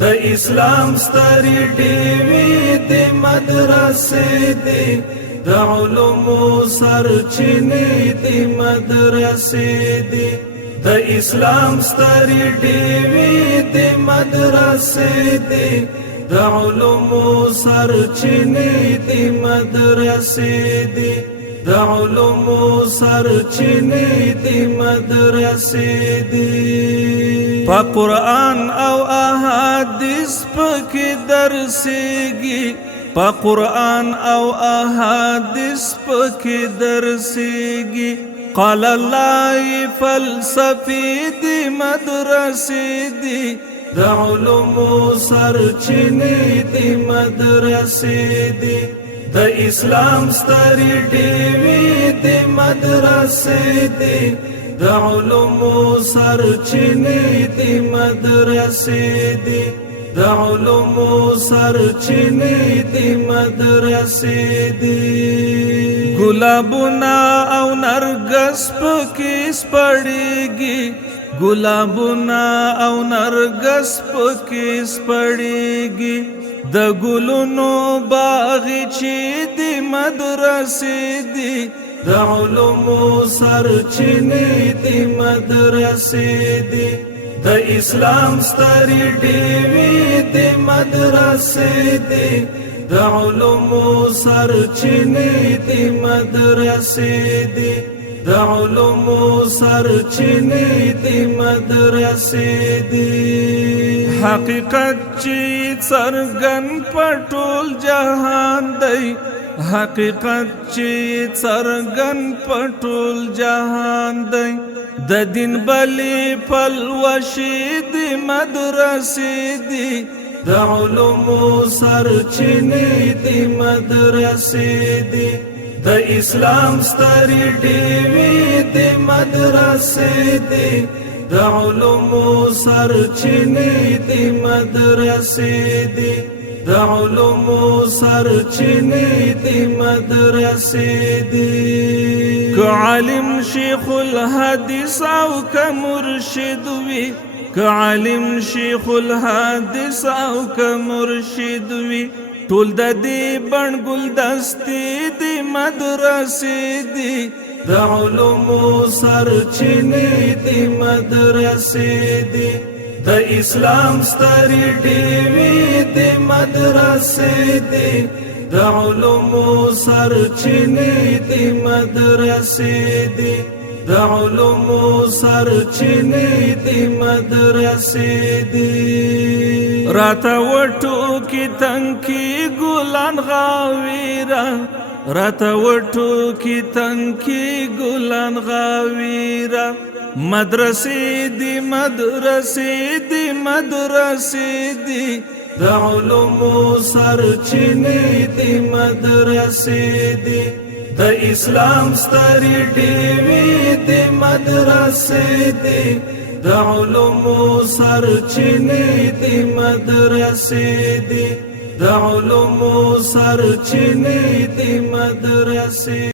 د اسلام ستري ډیوې د مدرسې دي، د علومو سرچینې د مدرسې دي. د اسلام ستري ډیوې د مدرسې دي، د علومو سرچینې د مدرسې دي. د علومو سرچینې د مدرسې دي. په قرآن او احادیث پکې درسېږي، په قرآن او احادیث پکې درسېږي. قال الله فلسفي دي مدرسې دي، د علومو سرچینې دي مدرسې دي. د اسلام ستري ډیوې د مدرسې دي، د علومو سرچینې دي مدرسې دي. د علومو سرچینې دي مدرسې دي. ګلابونه او نرګس پکې سپړېږي، ګلابونه او نرګس پکې سپړېږي. د ګلونو باغچې دي مدرسې دي، د علومو سرچینې دي مدرسې دي. د اسلام ستري ډیوې د مدرسې دي، د علومو سرچینې دي مدرسې دي. د علومو سرچینې دي مدرسې دي. حقیقت چې څرګند په ټول جهان دی، حقیقت چې څرګند په ټول جهان دی. د دین بلې پلوشې دي مدرسې دي، د علومو سرچینې دي مدرسې دي. د اسلام ستري ډیوې د مدرسې دي، د علومو سرچینې دي مدرسې دي. د علومو سرچینې دي مدرسې دي. که عالم شیخ الحدیث او که مرشد وي، که عالم شیخ الحدیث او که مرشد وي، ټول د دې بڼ ګلدستې دي مدرسې دي. د علومو سرچینې دي مدرسې دي. د اسلام ستري ډیوې د مدرسې دي، د علومو سرچینې دي مدرسې دي. د علومو سرچینې دي مدرسې دي. راته وټو کې تنکي ګلان غاویرا، راته وټو کې تنکي ګلان غاویرا. مدرسې دي مدرسې دي مدرسې دي، د علومو سرچینې دي مدرسې دي. د اسلام ستري ډیوې د مدرسې دي، د علومو سرچینې دي مدرسې دي. د علومو سرچینې دي مدرسې